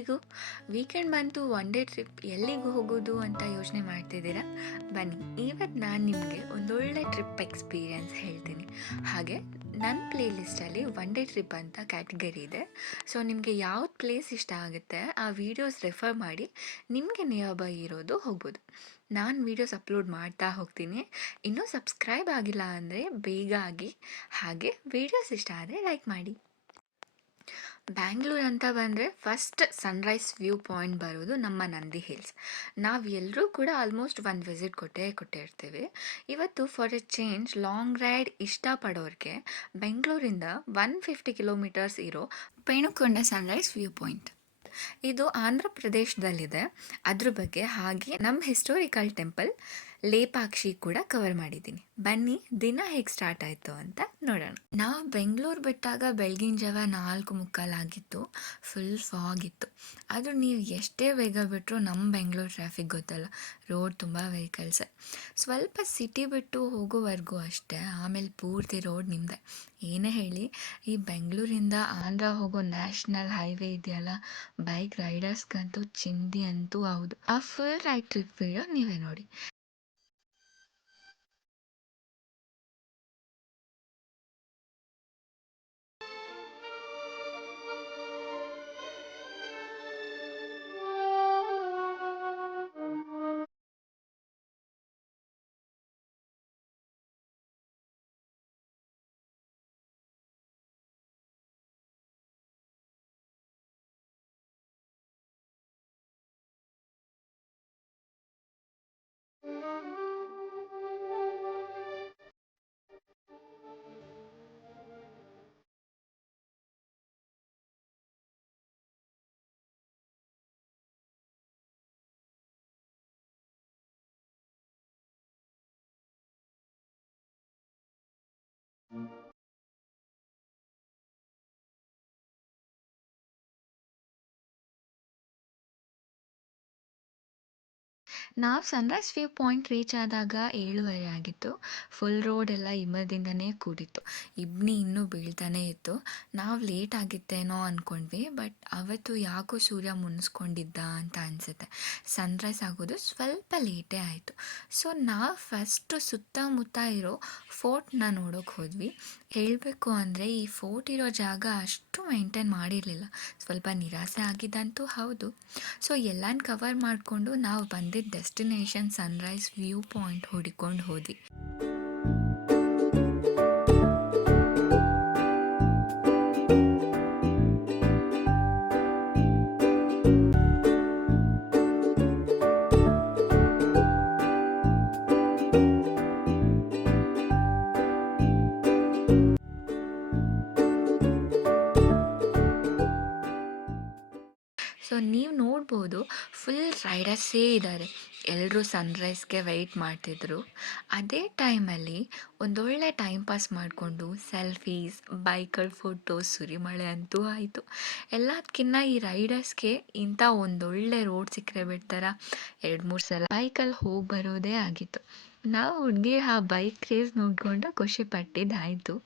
ಎಲ್ರಿಗೂ. ವೀಕೆಂಡ್ ಬಂತು, one day trip ಎಲ್ಲಿಗೆ ಹೋಗೋದು ಅಂತ ಯೋಚನೆ ಮಾಡ್ತಿದ್ದೀರಾ? ಬನ್ನಿ, ಇವತ್ತು ನಾನು ನಿಮಗೆ ಒಂದೊಳ್ಳೆ ಟ್ರಿಪ್ ಎಕ್ಸ್ಪೀರಿಯನ್ಸ್ ಹೇಳ್ತೀನಿ. ಹಾಗೆ ನನ್ನ ಪ್ಲೇ ಲಿಸ್ಟಲ್ಲಿ ಒನ್ ಡೇ ಟ್ರಿಪ್ ಅಂತ ಕ್ಯಾಟಗರಿ ಇದೆ. ಸೊ ನಿಮಗೆ ಯಾವ್ದು ಪ್ಲೇಸ್ ಇಷ್ಟ ಆಗುತ್ತೆ ಆ ವೀಡಿಯೋಸ್ ರೆಫರ್ ಮಾಡಿ ನಿಮಗೆ ನಿಯರ್ ಬೈ ಇರೋದು ಹೋಗ್ಬೋದು. ನಾನು ವೀಡಿಯೋಸ್ ಅಪ್ಲೋಡ್ ಮಾಡ್ತಾ ಹೋಗ್ತೀನಿ. ಇನ್ನೂ ಸಬ್ಸ್ಕ್ರೈಬ್ ಆಗಿಲ್ಲ ಅಂದರೆ ಬೇಗ ಆಗಿ. ಹಾಗೆ ವೀಡಿಯೋಸ್ ಇಷ್ಟ ಆದರೆ ಲೈಕ್ ಮಾಡಿ. ಬ್ಯಾಂಗ್ಳೂರ್ ಅಂತ ಬಂದರೆ ಫಸ್ಟ್ ಸನ್ರೈಸ್ ವ್ಯೂ ಪಾಯಿಂಟ್ ಬರೋದು ನಮ್ಮ ನಂದಿ ಹಿಲ್ಸ್. ನಾವು ಎಲ್ಲರೂ ಕೂಡ ಆಲ್ಮೋಸ್ಟ್ ಒಂದು ವಿಸಿಟ್ ಕೊಟ್ಟಿರ್ತೀವಿ. ಇವತ್ತು for a change long ride ಇಷ್ಟಪಡೋರಿಗೆ ಬೆಂಗಳೂರಿಂದ 150 ಕಿಲೋಮೀಟರ್ಸ್ ಇರೋ ಪೇಣುಕೊಂಡ ಸನ್ರೈಸ್ ವ್ಯೂ ಪಾಯಿಂಟ್. ಇದು ಆಂಧ್ರ ಪ್ರದೇಶದಲ್ಲಿದೆ. ಅದ್ರ ಬಗ್ಗೆ ಹಾಗೆ ನಮ್ಮ ಹಿಸ್ಟೋರಿಕಲ್ ಟೆಂಪಲ್ ಲೇಪಾಕ್ಷಿ ಕೂಡ ಕವರ್ ಮಾಡಿದ್ದೀನಿ. ಬನ್ನಿ ದಿನ ಹೇಗೆ ಸ್ಟಾರ್ಟ್ ಆಯಿತು ಅಂತ ನೋಡೋಣ. ನಾವು ಬೆಂಗಳೂರು ಬಿಟ್ಟಾಗ ಬೆಳಗಿನ ಜಾವ 4:45 ಆಗಿತ್ತು. ಫುಲ್ ಫಾಗ್ ಇತ್ತು. ಆದರೂ ನೀವು ಎಷ್ಟೇ ಬೇಗ ಬಿಟ್ಟರು ನಮ್ಮ ಬೆಂಗಳೂರು ಟ್ರಾಫಿಕ್ ಗೊತ್ತಲ್ಲ, ರೋಡ್ ತುಂಬ ವೆಹಿಕಲ್ಸೆ. ಸ್ವಲ್ಪ ಸಿಟಿ ಬಿಟ್ಟು ಹೋಗೋವರೆಗೂ ಅಷ್ಟೇ, ಆಮೇಲೆ ಪೂರ್ತಿ ರೋಡ್ ನಿಮ್ಮದೆ. ಏನೇ ಹೇಳಿ, ಈ ಬೆಂಗಳೂರಿಂದ ಆಂಧ್ರ ಹೋಗೋ ನ್ಯಾಷನಲ್ ಹೈವೇ ಇದೆಯಲ್ಲ, ಬೈಕ್ ರೈಡರ್ಸ್ಗಂತೂ ಚಿಂದಿ ಅಂತೂ ಹೌದು. ಆ ಫುಲ್ ರೈಡ್ ಟ್ರಿಪ್ ವಿಡಿಯೋ ನೀವೇ ನೋಡಿ. ನಾವು ಸನ್ರೈಸ್ ವ್ಯೂ ಪಾಯಿಂಟ್ ರೀಚ್ ಆದಾಗ 7:30 ಆಗಿತ್ತು. ಫುಲ್ ರೋಡ್ ಎಲ್ಲ ಹಿಮದಿಂದನೇ ಕೂಡಿತ್ತು. ಇಬ್ಬನಿ ಇನ್ನೂ ಬೀಳ್ತಾನೇ ಇತ್ತು. ನಾವು ಲೇಟ್ ಆಗಿತ್ತೇನೋ ಅಂದ್ಕೊಂಡ್ವಿ, ಬಟ್ ಅವತ್ತು ಯಾಕೋ ಸೂರ್ಯ ಮುನ್ಸ್ಕೊಂಡಿದ್ದ ಅಂತ ಅನಿಸುತ್ತೆ. ಸನ್ರೈಸ್ ಆಗೋದು ಸ್ವಲ್ಪ ಲೇಟೇ ಆಯಿತು. ಸೊ ನಾವು ಫಸ್ಟು ಸುತ್ತಮುತ್ತ ಇರೋ ಫೋರ್ಟ್ನ ನೋಡೋಕೆ ಹೋದ್ವಿ. ಹೇಳಬೇಕು ಅಂದರೆ ಈ ಫೋರ್ಟ್ ಇರೋ ಜಾಗ ಅಷ್ಟು ಮೈಂಟೈನ್ ಮಾಡಿರಲಿಲ್ಲ. ಸ್ವಲ್ಪ ನಿರಾಸೆ ಆಗಿದ್ದಂತೂ ಹೌದು. ಸೊ ಎಲ್ಲಾನು ಕವರ್ ಮಾಡಿಕೊಂಡು ನಾವು ಬಂದಿದ್ದ ಡೆಸ್ಟಿನೇಷನ್ ಸನ್ರೈಸ್ ವ್ಯೂ ಪಾಯಿಂಟ್ ಹುಡ್ಕೊಂಡು ಹೋದ್ವಿ. ಸೊ ನೀವು ನೋಡ್ಬೋದು, ಫುಲ್ ರೈಡರ್ಸೇ ಇದ್ದಾರೆ. ಎಲ್ಲರೂ ಸನ್ರೈಸ್ಗೆ ವೆಯ್ಟ್ ಮಾಡ್ತಿದ್ರು. ಅದೇ ಟೈಮಲ್ಲಿ ಒಂದೊಳ್ಳೆ ಟೈಮ್ ಪಾಸ್ ಮಾಡಿಕೊಂಡು ಸೆಲ್ಫೀಸ್, ಬೈಕಲ್ಲಿ ಫೋಟೋಸ್, ಸುರಿಮಳೆ ಅಂತೂ ಆಯಿತು. ಎಲ್ಲದಕ್ಕಿಂತ ಈ ರೈಡರ್ಸ್ಗೆ ಇಂಥ ಒಂದೊಳ್ಳೆ ರೋಡ್ ಸಿಕ್ಕರೆ ಬಿಡ್ತಾರ, 2-3 ಸಲ ಬೈಕಲ್ಲಿ ಹೋಗಿ ಬರೋದೇ ಆಗಿತ್ತು. ನಾವು ಹುಡುಗಿ ಆ ಬೈಕ್ ರೇಸ್ ನೋಡಿಕೊಂಡು ಖುಷಿ ಪಟ್ಟಿದ್ದಾಯಿತು.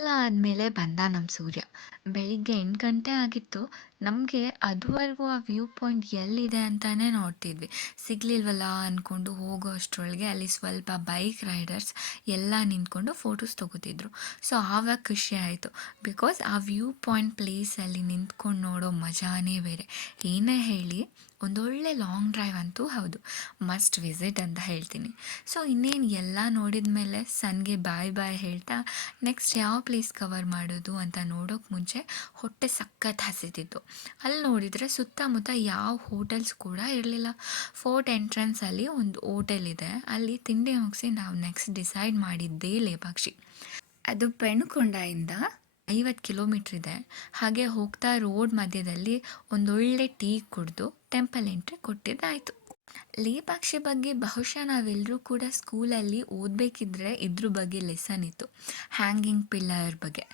ಎಲ್ಲ ಆದಮೇಲೆ ಬಂದ ನಮ್ಮ ಸೂರ್ಯ. ಬೆಳಿಗ್ಗೆ 8 ಗಂಟೆ ಆಗಿತ್ತು. ನಮಗೆ ಅದುವರೆಗೂ ಆ ವ್ಯೂ ಪಾಯಿಂಟ್ ಎಲ್ಲಿದೆ ಅಂತಲೇ ನೋಡ್ತಿದ್ವಿ. ಸಿಗಲಿಲ್ವಲ್ಲ ಅಂದ್ಕೊಂಡು ಹೋಗೋ ಅಷ್ಟರೊಳಗೆ ಅಲ್ಲಿ ಸ್ವಲ್ಪ ಬೈಕ್ ರೈಡರ್ಸ್ ಎಲ್ಲ ನಿಂತ್ಕೊಂಡು ಫೋಟೋಸ್ ತೊಗೋತಿದ್ರು. ಸೊ ಆವಾಗ ಖುಷಿ ಆಯಿತು. ಬಿಕಾಸ್ ಆ ವ್ಯೂ ಪಾಯಿಂಟ್ ಪ್ಲೇಸಲ್ಲಿ ನಿಂತ್ಕೊಂಡು ನೋಡೋ ಮಜಾನೇ ಬೇರೆ. ಏನೇ ಹೇಳಿ, ಒಂದೊಳ್ಳೆ ಲಾಂಗ್ ಡ್ರೈವ್ ಅಂತೂ ಹೌದು, ಮಸ್ಟ್ ವಿಸಿಟ್ ಅಂತ ಹೇಳ್ತೀನಿ. ಸೊ ಇನ್ನೇನು ಎಲ್ಲ ನೋಡಿದ ಮೇಲೆ ಸನ್ಗೆ ಬಾಯ್ ಬಾಯ್ ಹೇಳ್ತಾ ನೆಕ್ಸ್ಟ್ ಯಾವ ಪ್ಲೇಸ್ ಕವರ್ ಮಾಡೋದು ಅಂತ ನೋಡೋಕೆ ಮುಂಚೆ ಹೊಟ್ಟೆ ಸಖತ್ ಹಸಿತಿತ್ತು. ಅಲ್ಲಿ ನೋಡಿದರೆ ಸುತ್ತಮುತ್ತ ಯಾವ ಹೋಟೆಲ್ಸ್ ಕೂಡ ಇರಲಿಲ್ಲ. ಫೋರ್ಟ್ ಎಂಟ್ರೆನ್ಸಲ್ಲಿ ಒಂದು ಹೋಟೆಲ್ ಇದೆ. ಅಲ್ಲಿ ತಿಂಡಿ ಮುಗಿಸಿ ನಾವು ನೆಕ್ಸ್ಟ್ ಡಿಸೈಡ್ ಮಾಡಿದ್ದೇ ಲೇಪಾಕ್ಷಿ. ಅದು ಪೆನುಕೊಂಡದಿಂದ 50 ಕಿಲೋಮೀಟ್ರ್ ಇದೆ. ಹಾಗೆ ಹೋಗ್ತಾ ರೋಡ್ ಮಧ್ಯದಲ್ಲಿ ಒಂದೊಳ್ಳೆ ಟೀ ಕುಡಿದು ಟೆಂಪಲ್ ಎಂಟ್ರಿ ಕೊಟ್ಟಿದ್ದಾಯಿತು. ಲೇಪಾಕ್ಷಿ ಬಗ್ಗೆ ಬಹುಶಃ ನಾವೆಲ್ಲರೂ ಕೂಡ ಸ್ಕೂಲಲ್ಲಿ ಓದಬೇಕಿದ್ರೆ ಇದ್ರ ಬಗ್ಗೆ ಲೆಸನ್ ಇತ್ತು. ಹ್ಯಾಂಗಿಂಗ್ ಪಿಲ್ಲರ್ ಬಗ್ಗೆ.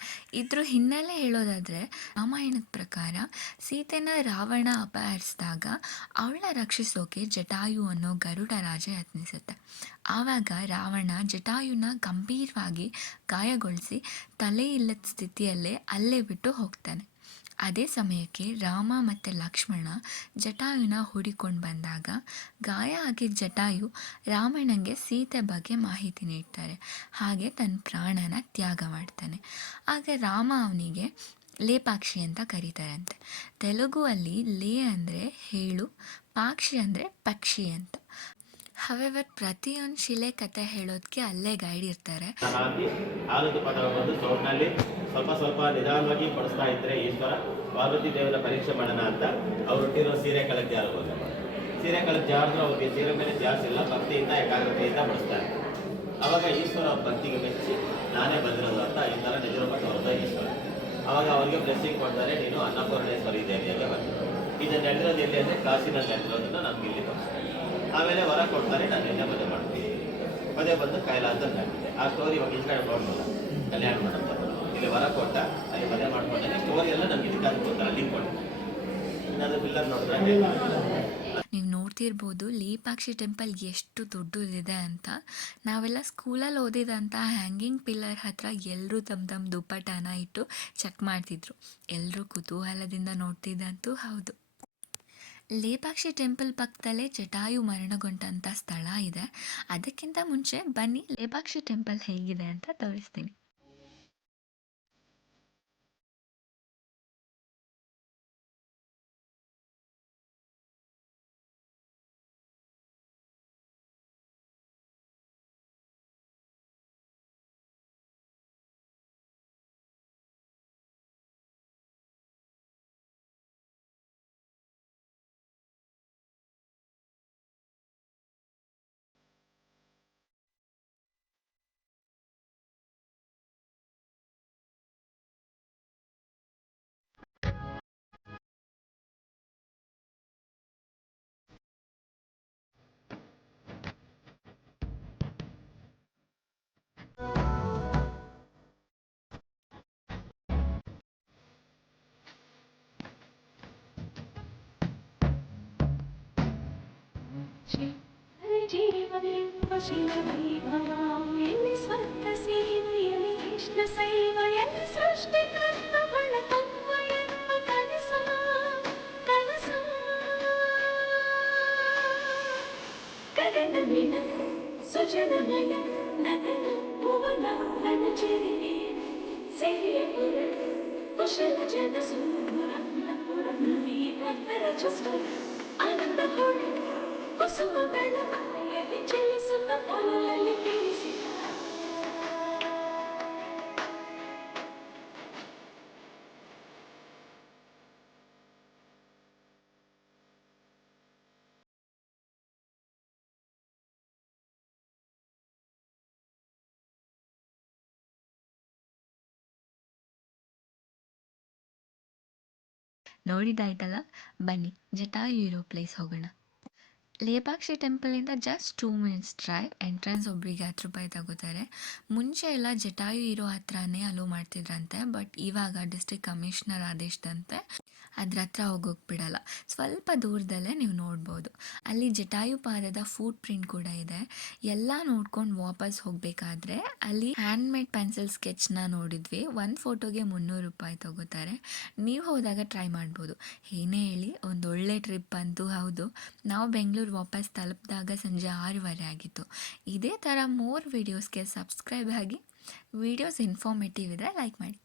ಇದ್ರ ಹಿನ್ನೆಲೆ ಹೇಳೋದಾದರೆ, ರಾಮಾಯಣದ ಪ್ರಕಾರ ಸೀತೆನ ರಾವಣ ಅಪಹರಿಸಿದಾಗ ಅವಳ ರಕ್ಷಿಸೋಕೆ ಜಟಾಯು ಅನ್ನೋ ಗರುಡ ರಾಜ ಯತ್ನಿಸುತ್ತೆ. ಆವಾಗ ರಾವಣ ಜಟಾಯುನ ಗಂಭೀರವಾಗಿ ಗಾಯಗೊಳಿಸಿ ತಲೆ ಇಲ್ಲದ ಸ್ಥಿತಿಯಲ್ಲೇ ಅಲ್ಲೇ ಬಿಟ್ಟು ಹೋಗ್ತಾನೆ. ಅದೇ ಸಮಯಕ್ಕೆ ರಾಮ ಮತ್ತು ಲಕ್ಷ್ಮಣ ಜಟಾಯುನ ಹುಡಿಕೊಂಡು ಬಂದಾಗ ಗಾಯ ಆಗಿದ್ದ ಜಟಾಯು ರಾವಣನಿಗೆ ಸೀತೆ ಬಗ್ಗೆ ಮಾಹಿತಿ ನೀಡ್ತಾರೆ. ಹಾಗೆ ತನ್ನ ಪ್ರಾಣನ ತ್ಯಾಗ ಮಾಡ್ತಾನೆ. ಆಗ ರಾಮ ಅವನಿಗೆ ಲೇಪಾಕ್ಷಿ ಅಂತ ಕರೀತಾರಂತೆ. ತೆಲುಗುವಲ್ಲಿ ಲೇ ಅಂದರೆ ಹೇಳು, ಪಾಕ್ಷಿ ಅಂದರೆ ಪಕ್ಷಿ ಅಂತ. ಹವೆವರ್ ಪ್ರತಿಯೊಂದು ಶಿಲೆ ಕತೆ ಹೇಳೋದಕ್ಕೆ ಅಲ್ಲೇ ಗೈಡ್ ಇರ್ತಾರೆ. ಹಾಕಿ ಆಲದ ಪದವನ್ನು ಸೌಟ್ನಲ್ಲಿ ಸ್ವಲ್ಪ ಸ್ವಲ್ಪ ನಿಧಾನವಾಗಿ ಬಡಿಸ್ತಾ ಇದ್ರೆ ಈಶ್ವರ ಪಾರ್ವತಿ ದೇವರ ಪರೀಕ್ಷೆ ಮಾಡೋಣ ಅಂತ ಅವ್ರು ಹುಟ್ಟಿರೋ ಸೀರೆ ಕಳಕ್ ಜಾರ ಸೀರೆ ಕಳಕ್ ಜಾರಿದ್ರು ಅವ್ರಿಗೆ ಸೀರೆ ಮೇಲೆ ಜಾಸ್ತಿಲ್ಲ ಭಕ್ತಿಯಿಂದ ಏಕಾಗ್ರತೆಯಿಂದ ಬಡಿಸ್ತಾರೆ. ಅವಾಗ ಈಶ್ವರ ಭಕ್ತಿಗೆ ಮೆಚ್ಚಿ ನಾನೇ ಬಂದಿರೋದು ಅಂತ ಈ ಥರ ನಿಜರೂಪ ತೋರಿದ ಈಶ್ವರ. ಅವಾಗ ಅವ್ರಿಗೆ ಬ್ಲೆಸ್ಸಿಂಗ್ ಕೊಡ್ತಾರೆ, ನೀನು ಅನ್ನಪೂರ್ಣೇಶ್ವರಿ ದೇವಿಯಾಗೆ ಬಂದಿರೋದು. ಇದನ್ನ ನಡೆದಿರೋದು ಎಲ್ಲಿ ಅಂದರೆ ಕಾಶಿನಲ್ಲಿ ನಡೆದಿರೋದನ್ನ ನಮ್ಗೆ ಇಲ್ಲಿ ತೋರಿಸ್ತಾರೆ. ಆಮೇಲೆ ವರ ಕೊಡ್ತಾರೆ, ನಾನು ನಿನ್ನೆ ಮದುವೆ ಮಾಡ್ತೀನಿ. ಮದುವೆ ಬಂದು ಕೈಲಾಸದಲ್ಲಿ ಹಾಕಿದೆ. ಆ ಸ್ಟೋರಿ ಇವಾಗ ಇಷ್ಟ ನೋಡ್ಬೋದ ಕಲ್ಯಾಣ ಮಂಟಪ ಇಲ್ಲಿ ವರ ಕೊಟ್ಟ ಅಲ್ಲಿ ಮದುವೆ ಮಾಡ್ಕೊಂಡಾಗ ಸ್ಟೋರಿ ಎಲ್ಲ ನಮ್ಗೆ ಇದಕ್ಕೆ ಅನ್ಕೋತಾರೆ ಲಿಂಕ್ ಕೊಡ್ತಾರೆ. ಇನ್ನೊಂದು ಪಿಲ್ಲರ್ ನೋಡಿದ್ರೆ ನೀವು ನೋಡ್ತಿರ್ಬೋದು ಲೇಪಾಕ್ಷಿ ಟೆಂಪಲ್ ಎಷ್ಟು ದೊಡ್ಡದಿದೆ ಅಂತ. ನಾವೆಲ್ಲ ಸ್ಕೂಲಲ್ಲಿ ಓದಿದಂಥ ಹ್ಯಾಂಗಿಂಗ್ ಪಿಲ್ಲರ್ ಹತ್ರ ಎಲ್ಲರೂ ತಮ್ಮ ದುಪ್ಪಟನ ಇಟ್ಟು ಚೆಕ್ ಮಾಡ್ತಿದ್ರು. ಎಲ್ಲರೂ ಕುತೂಹಲದಿಂದ ನೋಡ್ತಿದ್ದಂತೂ ಹೌದು. ಲೇಪಾಕ್ಷಿ ಟೆಂಪಲ್ ಪಕ್ಕದಲ್ಲೇ ಜಟಾಯು ಮರಣಗೊಂಡಂಥ ಸ್ಥಳ ಇದೆ. ಅದಕ್ಕಿಂತ ಮುಂಚೆ ಬನ್ನಿ ಲೇಪಾಕ್ಷಿ ಟೆಂಪಲ್ ಹೇಗಿದೆ ಅಂತ ತೋರಿಸ್ತೀನಿ. ನೋಡಿದಾಯ್ತಲ್ಲ, ಬನ್ನಿ ಜಟಾಯು ಇರೋ ಪ್ಲೇಸ್ ಹೋಗೋಣ. ಲೇಪಾಕ್ಷಿ ಟೆಂಪಲಿಂದ ಜಸ್ಟ್ 2 ಮಿನಿಟ್ಸ್ ಡ್ರೈವ್. ಎಂಟ್ರೆನ್ಸ್ ಒಬ್ಬರಿಗೆ 10 ರೂಪಾಯಿ ತಗೋತಾರೆ. ಮುಂಚೆ ಎಲ್ಲ ಜಟಾಯು ಇರೋ ಹತ್ರನೇ ಅಲೋ ಮಾಡ್ತಿದ್ರಂತೆ, ಬಟ್ ಇವಾಗ ಡಿಸ್ಟ್ರಿಕ್ಟ್ ಕಮಿಷನರ್ ಆದೇಶದಂತೆ ಅದ್ರ ಹತ್ರ ಹೋಗೋಕೆ ಬಿಡಲ್ಲ. ಸ್ವಲ್ಪ ದೂರದಲ್ಲೇ ನೀವು ನೋಡ್ಬೋದು. ಅಲ್ಲಿ ಜಟಾಯು ಪಾದದ ಫೂಟ್ ಪ್ರಿಂಟ್ ಕೂಡ ಇದೆ. ಎಲ್ಲ ನೋಡ್ಕೊಂಡು ವಾಪಸ್ ಹೋಗಬೇಕಾದ್ರೆ ಅಲ್ಲಿ ಹ್ಯಾಂಡ್ಮೇಡ್ ಪೆನ್ಸಿಲ್ ಸ್ಕೆಚ್ನ ನೋಡಿದ್ವಿ. ಒಂದು ಫೋಟೋಗೆ 300 ರೂಪಾಯಿ ತಗೋತಾರೆ. ನೀವು ಹೋದಾಗ ಟ್ರೈ ಮಾಡ್ಬೋದು. ಏನೇ ಹೇಳಿ ಒಂದು ಒಳ್ಳೆ ಟ್ರಿಪ್ ಅಂತೂ ಹೌದು. ನಾವು ಬೆಂಗಳೂರು ವಾಪಸ್ ತಲುಪಿದಾಗ ಸಂಜೆ 6:15 ಆಗಿತ್ತು. ಇದೇ ಥರ ಮೋರ್ ವೀಡಿಯೋಸ್ಗೆ ಸಬ್ಸ್ಕ್ರೈಬ್ ಆಗಿ. ವೀಡಿಯೋಸ್ ಇನ್ಫಾರ್ಮೇಟಿವ್ ಇದ್ದರೆ ಲೈಕ್ ಮಾಡಿ.